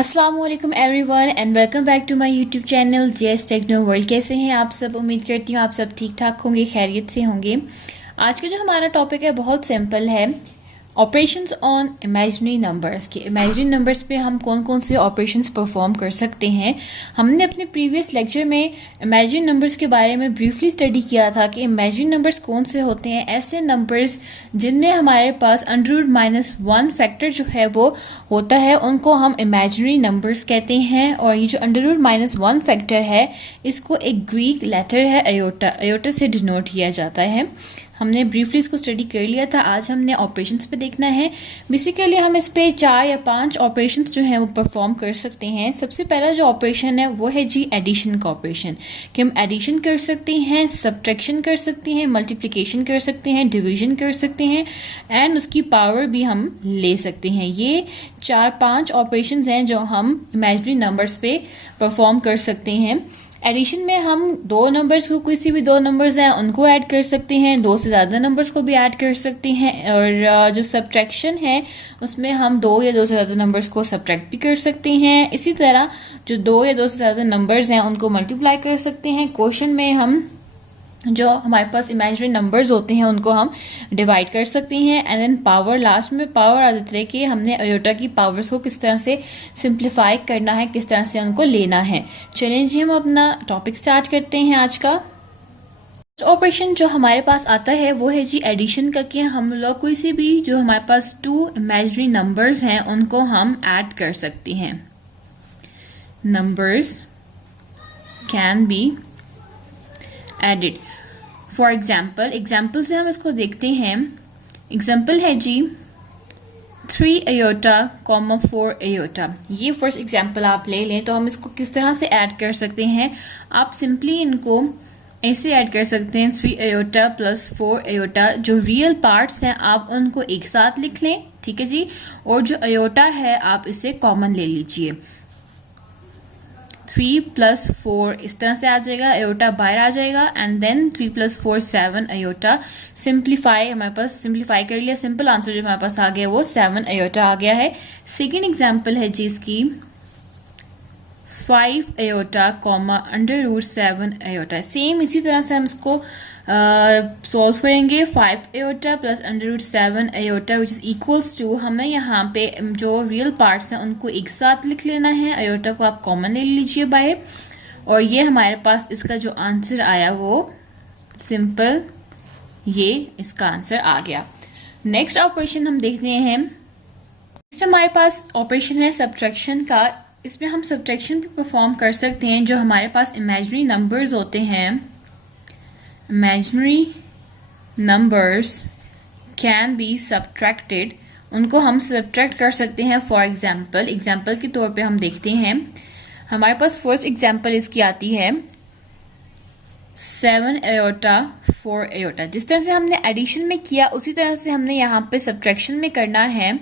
अस्सलामुअलैकुम everyone and welcome back to my YouTube channel JS techno world. कैसे हैं आप सब? उम्मीद करती हूँ आप सब ठीक ठाक होंगे, खैरियत से होंगे। आज का जो हमारा टॉपिक है बहुत सिंपल है, ऑपरेशंस ऑन इमेजिनरी नंबर्स। के इमेजिनरी नंबर्स पे हम कौन कौन से ऑपरेशंस परफॉर्म कर सकते हैं। हमने अपने प्रीवियस लेक्चर में इमेजिनरी नंबर्स के बारे में ब्रीफली स्टडी किया था कि इमेजिनरी नंबर्स कौन से होते हैं। ऐसे नंबर्स जिनमें हमारे पास √-1 फैक्टर जो है वो होता है, उनको हम इमेजिनरी नंबर्स कहते हैं। और ये जो √-1 फैक्टर है, इसको एक ग्रीक लेटर है अयोटा से डिनोट किया जाता है। हमने ब्रीफली इसको स्टडी कर लिया था। आज हमने ऑपरेशंस पे देखना है। बेसिकली हम इस पे 4 या 5 ऑपरेशंस जो हैं वो परफॉर्म कर सकते हैं। सबसे पहला जो ऑपरेशन है वो है जी एडिशन का ऑपरेशन, कि हम एडिशन कर सकते हैं, सब्ट्रैक्शन कर सकते हैं, मल्टीप्लिकेशन कर सकते हैं, डिवीजन कर सकते हैं एंड उसकी पावर भी हम ले सकते हैं। ये 4-5 ऑपरेशंस हैं जो हम इमेजिनरी नंबर्स पे परफॉर्म कर सकते हैं। एडिशन में हम दो नंबर्स को, किसी भी दो नंबर्स हैं उनको ऐड कर सकते हैं, दो से ज़्यादा नंबर्स को भी ऐड कर सकते हैं। और जो सब्ट्रैक्शन है उसमें हम दो या दो से ज़्यादा नंबर्स को सब्ट्रैक्ट भी कर सकते हैं। इसी तरह जो दो या दो से ज़्यादा नंबर्स हैं उनको मल्टीप्लाई कर सकते हैं। क्वेश्चन में हम जो हमारे पास इमेजिनरी नंबर्स होते हैं उनको हम डिवाइड कर सकते हैं। एंड देन पावर, लास्ट में पावर आ जाती है कि हमने अयोटा की पावर्स को किस तरह से सिंप्लीफाई करना है, किस तरह से उनको लेना है। चलिए जी हम अपना टॉपिक स्टार्ट करते हैं आज का। ऑपरेशन जो हमारे पास आता है वो है जी एडिशन का, कि हम लोग कोई सी भी जो हमारे पास 2 इमेजिनरी नंबर्स हैं उनको हम ऐड कर सकते हैं। Numbers can be added. For example से हम इसको देखते हैं। एग्जाम्पल है जी 3 अयोटा, 4 अयोटा। ये फर्स्ट एग्जाम्पल आप ले लें तो हम इसको किस तरह से ऐड कर सकते हैं। आप सिंपली इनको ऐसे ऐड कर सकते हैं, 3 अयोटा प्लस 4 अयोटा। जो रियल पार्ट्स हैं आप उनको एक साथ लिख लें, ठीक है जी। और जो अयोटा है आप इसे कॉमन ले लीजिए। 3 + 4 इस तरह से आ जाएगा, अयोटा बाहर आ जाएगा। And then 3 + 4 7 aorta. सिंप्लीफाई, हमारे पास सिंप्लीफाई कर लिया। सिंपल आंसर जो हमारे पास आ गया वो 7 अयोटा आ गया है। सेकेंड एग्जाम्पल है जी इसकी 5 अयोटा, √7 अयोटा। सेम इसी तरह से हम इसको सॉल्व करेंगे। 5 iota plus √7 iota which is equals to, हमें यहाँ पे जो रियल पार्ट्स हैं उनको एक साथ लिख लेना है। अयोटा को आप कॉमन ले लीजिए बाय। और ये हमारे पास इसका जो आंसर आया वो सिंपल, ये इसका आंसर आ गया। नेक्स्ट ऑपरेशन हम देखते हैं। नेक्स्ट हमारे पास ऑपरेशन है सब्ट्रैक्शन का। इसमें हम सब्ट्रैक्शन भी परफॉर्म कर सकते हैं। जो हमारे पास इमेजिनरी नंबर्स होते हैं, imaginary numbers can be subtracted, उनको हम सब्ट्रैक्ट कर सकते हैं। फॉर एग्जाम्पल के तौर पे हम देखते हैं। हमारे पास फर्स्ट एग्जाम्पल इसकी आती है 7 अयोटा 4 अयोटा। जिस तरह से हमने एडिशन में किया उसी तरह से हमने यहाँ पे सब्ट्रैक्शन में करना है।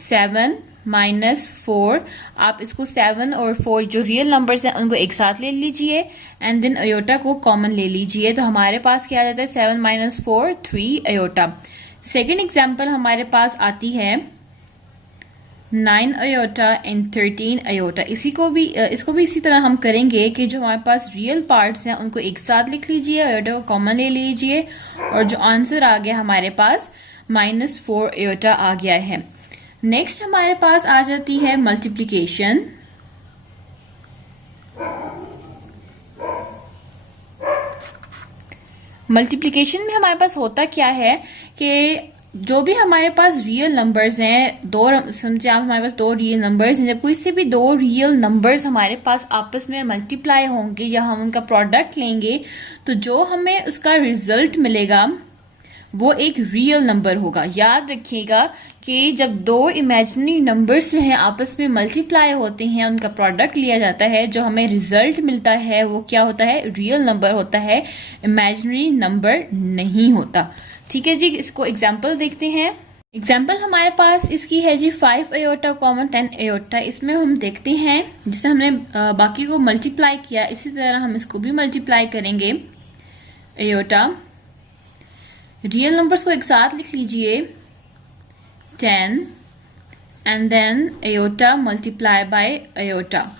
7 - 4, आप इसको 7 और 4 जो रियल नंबर्स हैं उनको एक साथ ले लीजिए एंड देन अयोटा को कॉमन ले लीजिए। तो हमारे पास क्या आ जाता है, 7 - 4 3 अयोटा। सेकेंड एग्जाम्पल हमारे पास आती है 9 अयोटा एंड 13 अयोटा। इसको भी इसी तरह हम करेंगे कि जो हमारे पास रियल पार्ट्स हैं उनको एक साथ लिख लीजिए, अयोटा को कॉमन ले लीजिए और जो आंसर आ गया हमारे पास -4 अयोटा आ गया है। नेक्स्ट हमारे पास आ जाती है मल्टीप्लिकेशन। मल्टीप्लिकेशन में हमारे पास होता क्या है कि जो भी हमारे पास रियल नंबर्स हैं, समझे आप, हमारे पास 2 रियल नंबर्स हैं। जब कोई से भी 2 रियल नंबर्स हमारे पास आपस में मल्टीप्लाई होंगे या हम उनका प्रोडक्ट लेंगे तो जो हमें उसका रिजल्ट मिलेगा वो एक रियल नंबर होगा। याद रखिएगा कि जब 2 इमेजिनरी नंबर्स जो हैं आपस में मल्टीप्लाई होते हैं, उनका प्रोडक्ट लिया जाता है, जो हमें रिजल्ट मिलता है वो क्या होता है, रियल नंबर होता है, इमेजिनरी नंबर नहीं होता। ठीक है जी, इसको एग्जाम्पल देखते हैं। एग्जाम्पल हमारे पास इसकी है जी 5 अयोटा, 10 अयोटा। इसमें हम देखते हैं जिससे हमने बाकी को मल्टीप्लाई किया, इसी तरह हम इसको भी मल्टीप्लाई करेंगे। अयोटा, रियल नंबर्स को एक साथ लिख लीजिए, 10 and then aorta multiply by aorta.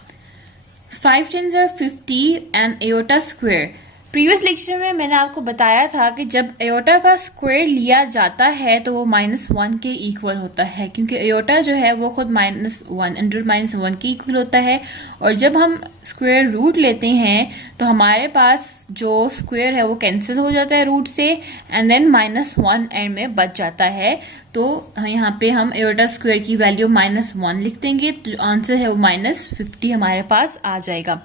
5 tens are 50 and aorta square. Previous lecture में मैंने आपको बताया था कि जब एयोटा का स्क्वायर लिया जाता है तो वो -1 के इक्वल होता है, क्योंकि एयोटा जो है वो खुद -1 अंडर -1 के इक्वल होता है। और जब हम स्क्वायर रूट लेते हैं तो हमारे पास जो स्क्वायर है वो कैंसिल हो जाता है रूट से, एंड देन -1 एंड में बच जाता है। तो यहाँ पे हम एयोटा स्क्वायर की वैल्यू -1 लिख देंगे, तो जो आंसर है वो -50 हमारे पास आ जाएगा।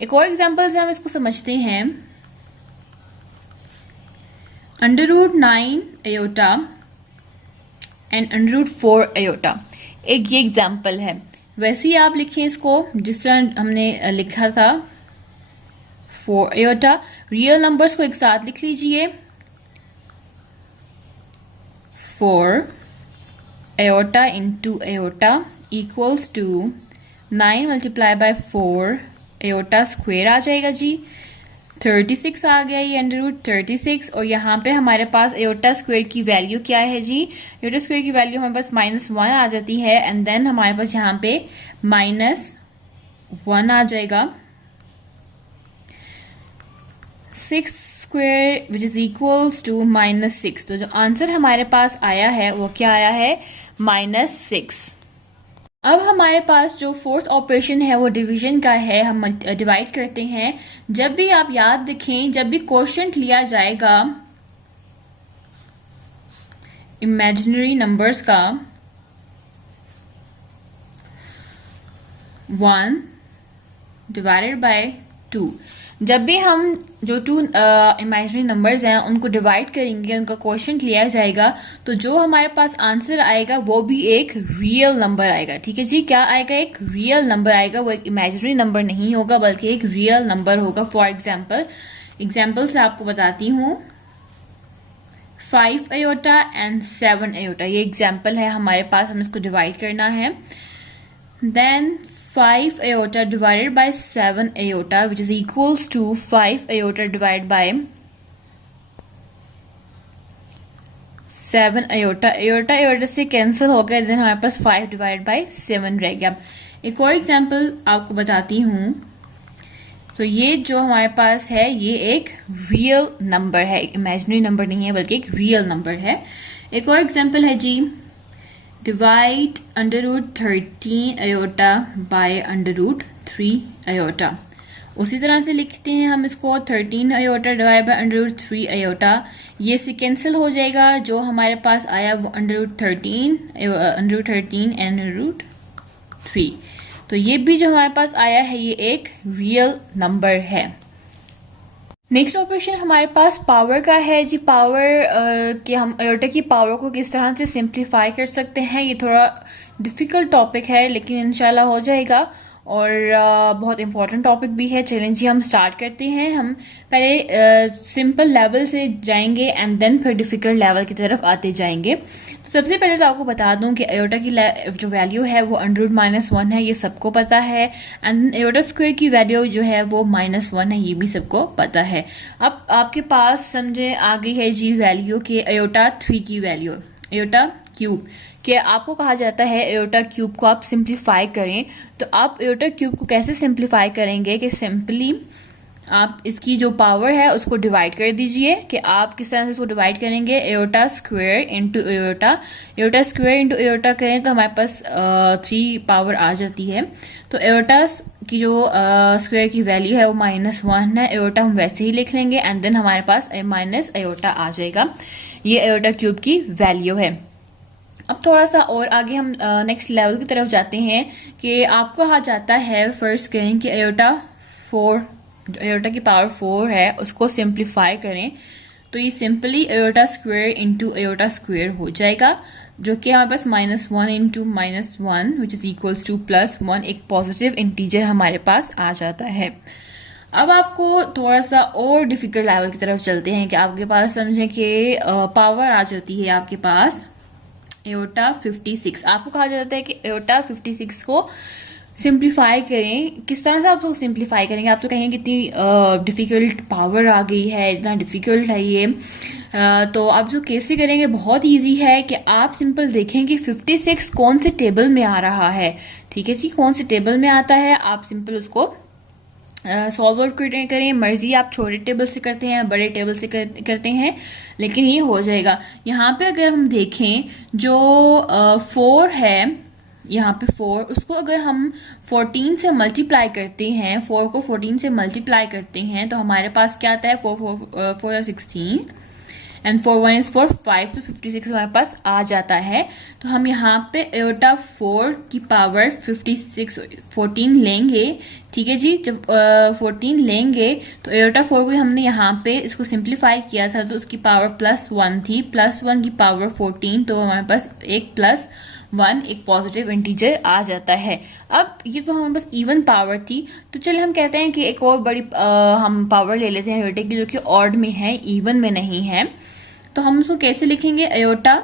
एक और एग्जाम्पल से हम इसको समझते हैं। √9 aorta एंड √4 aorta, एक ये एग्जाम्पल है। वैसे ही आप लिखें इसको जिस तरह हमने लिखा था 4 aorta। रियल नंबर्स को एक साथ लिख लीजिए। 4 aorta into aorta equals to 9 multiply by 4 aorta square आ जाएगा जी। 36 आ गया ये √36, और यहाँ पे हमारे पास एयोटा स्क्वायर की वैल्यू क्या है जी? एयोटा स्क्वायर की वैल्यू हमारे पास -1 आ जाती है, एंड देन हमारे पास यहाँ पे -1 आ जाएगा। 6 square which is equals to -6। तो जो आंसर हमारे पास आया है वो क्या आया है? -6। अब हमारे पास जो फोर्थ ऑपरेशन है वो डिवीजन का है। हम डिवाइड करते हैं। जब भी आप याद रखें, जब भी क्वोशंट लिया जाएगा इमेजिनरी नंबर्स का 1 डिवाइडेड बाय 2, जब भी हम जो 2 इमेजिनरी नंबर्स हैं उनको डिवाइड करेंगे, उनका क्वोशंट लिया जाएगा, तो जो हमारे पास आंसर आएगा वो भी एक रियल नंबर आएगा। ठीक है जी, क्या आएगा? एक रियल नंबर आएगा। वो एक इमेजिनरी नंबर नहीं होगा बल्कि एक रियल नंबर होगा। फॉर एग्जाम्पल से आपको बताती हूँ। 5 aorta एंड 7 aorta, ये एग्जाम्पल है हमारे पास, हम इसको डिवाइड करना है। Then 5 aorta divided by 7 aorta which is equals to 5 aorta divided by 7 aorta। aorta से कैंसिल हो गया, देन हमारे पास 5 डिवाइड बाय 7 रह गया। एक और एग्जाम्पल आपको बताती हूँ। तो ये जो हमारे पास है ये एक रियल नंबर है, इमेजिनरी नंबर नहीं है बल्कि एक रियल नंबर है। एक और एग्जाम्पल है जी। Divide √13 aorta by √3 aorta। उसी तरह से लिखते हैं हम इसको 13 aorta डिवाइड बाय √3 aorta। ये से कैंसिल हो जाएगा। जो हमारे पास आया वो √13 एंड √3। तो ये भी जो हमारे पास आया है ये एक रियल नंबर है। नेक्स्ट ऑपरेशन हमारे पास पावर का है जी। पावर कि हम एयोटा की पावर को किस तरह से सिंप्लीफाई कर सकते हैं, ये थोड़ा डिफ़िकल्ट टॉपिक है लेकिन इंशाल्लाह हो जाएगा, और बहुत इंपॉर्टेंट टॉपिक भी है। चलें जी, हम स्टार्ट करते हैं। हम पहले सिंपल लेवल से जाएंगे एंड देन फिर डिफ़िकल्ट लेवल की तरफ आते जाएंगे। तो सबसे पहले तो आपको बता दूं कि एयोटा की जो वैल्यू है वो √-1 है, ये सबको पता है। एंड एयोटा स्क्वायर की वैल्यू जो है वो -1 है, ये भी सबको पता है। अब आपके पास समझे आ गई है जी वैल्यू कि एयोटा 3 की वैल्यू, एयोटा क्यूब कि आपको कहा जाता है एयोटा क्यूब को आप सिंप्लीफाई करें। तो आप एयोटा क्यूब को कैसे सिंप्लीफाई करेंगे कि सिंपली आप इसकी जो पावर है उसको डिवाइड कर दीजिए। कि आप किस तरह से इसको डिवाइड करेंगे? Aorta square into aorta, aorta square into aorta करें तो हमारे पास 3 पावर आ जाती है। तो एयोटा की जो स्क्वायर की वैल्यू है वो -1 है। एयोटा हम वैसे ही लिख लेंगे एंड देन हमारे पास माइनस एयोटा आ जाएगा। ये एयोटा क्यूब की वैल्यू है। अब थोड़ा सा और आगे हम नेक्स्ट लेवल की तरफ जाते हैं कि आपको कहा जाता है फर्स्ट करें कि एयोटा की पावर 4 है उसको सिंप्लीफाई करें। तो ये simply iota square into iota square हो जाएगा, जो कि हमारे पास -1 into -1 which is equals to +1, एक पॉजिटिव इंटीजर हमारे पास आ जाता है। अब आपको थोड़ा सा और डिफ़िकल्ट लेवल की तरफ चलते हैं कि आपके पास समझें कि पावर आ जाती है आपके पास एयोटा 56। आपको कहा जाता है कि एयोटा 56 को सिंप्लीफाई करें, किस तरह से आप उसको सिंप्लीफाई करेंगे। आप तो कहेंगे कितनी डिफ़िकल्ट पावर आ गई है, इतना डिफ़िकल्ट है ये। तो आप जो कैसे करेंगे, बहुत इजी है कि आप सिंपल देखें कि 56 कौन से टेबल में आ रहा है। ठीक है जी, कौन से टेबल में आता है, आप सिंपल उसको सॉल्व आउट करें। मर्जी आप छोटे टेबल से करते हैं, बड़े टेबल से करते हैं, लेकिन ये हो जाएगा। यहाँ पे अगर हम देखें जो 4 है, यहाँ पे 4, उसको अगर हम 14 से मल्टीप्लाई करते हैं, 4 को 14 से मल्टीप्लाई करते हैं तो हमारे पास क्या आता है, 4 16 एंड 4 1 इज 4 5, तो 56 हमारे पास आ जाता है। तो हम यहाँ पे एयोटा 4 की पावर 56 14 लेंगे। ठीक है जी, जब 14 लेंगे तो एयोटा 4 को हमने यहाँ पे इसको सिंप्लीफाई किया था तो उसकी पावर +1 थी, +1 की पावर 14, तो हमारे पास एक +1 एक पॉजिटिव इंटीजर आ जाता है। अब ये तो हमारे पास इवन पावर थी, तो चलिए हम कहते हैं कि एक और बड़ी हम पावर ले लेते हैं एयोटा की, जो कि ऑड में है, इवन में नहीं है। तो हम उसको कैसे लिखेंगे, एयोटा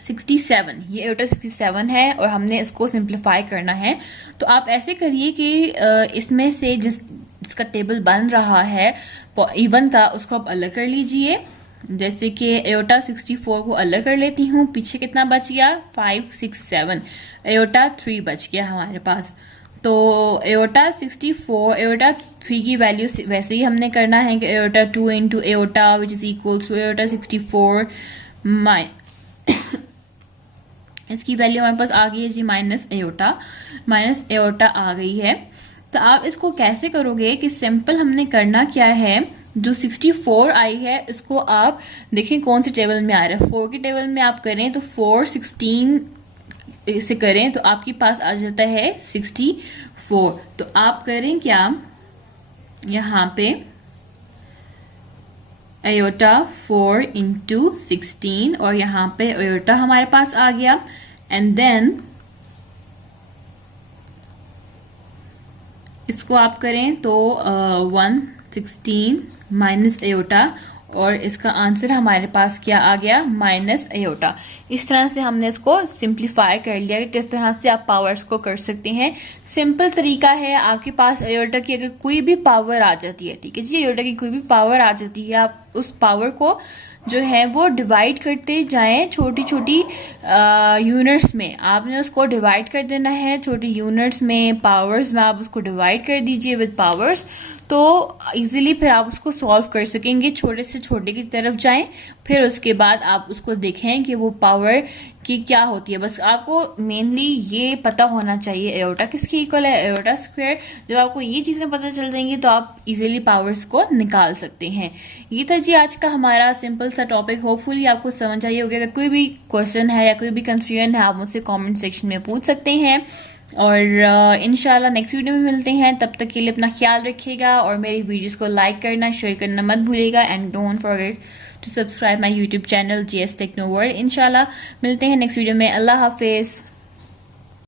67, ये एयोटा 67 है और हमने इसको सिंप्लीफाई करना है। तो आप ऐसे करिए कि इसमें से जिसका टेबल बन रहा है इवन का, उसको आप अलग कर लीजिए। जैसे कि एयोटा 64 को अलग कर लेती हूँ, पीछे कितना बच गया, 5 6 7, एयोटा 3 बच गया हमारे पास। तो एयोटा 64, एयोटा 3 की वैल्यू वैसे ही हमने करना है कि iota 2 into iota which is equals to iota 64 इसकी वैल्यू हमारे पास आ गई है जी माइनस एयोटा आ गई है। तो आप इसको कैसे करोगे कि सिंपल हमने करना क्या है, जो 64 आई है इसको आप देखें कौन से टेबल में आ रहा है। 4 के टेबल में आप करें तो 4 16 से करें तो आपके पास आ जाता है 64। तो आप करें क्या, यहाँ पे एयोटा 4 इंटू 16 और यहाँ पे एयोटा हमारे पास आ गया, एंड देन इसको आप करें तो 116 माइनस एयोटा, और इसका आंसर हमारे पास क्या आ गया, माइनस एयोटा। इस तरह से हमने इसको सिंप्लीफाई कर लिया कि किस तरह से आप पावर्स को कर सकते हैं। सिंपल तरीका है, आपके पास एयोटा की अगर कोई भी पावर आ जाती है, ठीक है जी, एयोटा की कोई भी पावर आ जाती है, आप उस पावर को जो है वो डिवाइड करते जाएं छोटी छोटी यूनिट्स में। आपने उसको डिवाइड कर देना है छोटी यूनिट्स में, पावर्स में आप उसको डिवाइड कर दीजिए विद पावर्स, तो इजीली फिर आप उसको सॉल्व कर सकेंगे। छोटे से छोटे की तरफ जाएं, फिर उसके बाद आप उसको देखें कि वो पावर की क्या होती है। बस आपको मेनली ये पता होना चाहिए एयोटा किसकी इक्वल है, एयोटा स्क्वायर। जब आपको ये चीज़ें पता चल जाएंगी तो आप इजीली पावर्स को निकाल सकते हैं। ये था जी आज का हमारा सिंपल सा टॉपिक। होपफुली आपको समझ आई होगी। अगर कोई भी क्वेश्चन है या कोई भी कंफ्यूजन है आप मुझसे कमेंट सेक्शन में पूछ सकते हैं, और इंशाल्लाह नेक्स्ट वीडियो में मिलते हैं। तब तक के लिए अपना ख्याल रखिएगा और मेरी वीडियोस को लाइक करना, शेयर करना मत भूलिएगा, and don't forget to subscribe my YouTube channel JS techno world. इंशाल्लाह मिलते हैं नेक्स्ट वीडियो में। अल्लाह हाफिज़।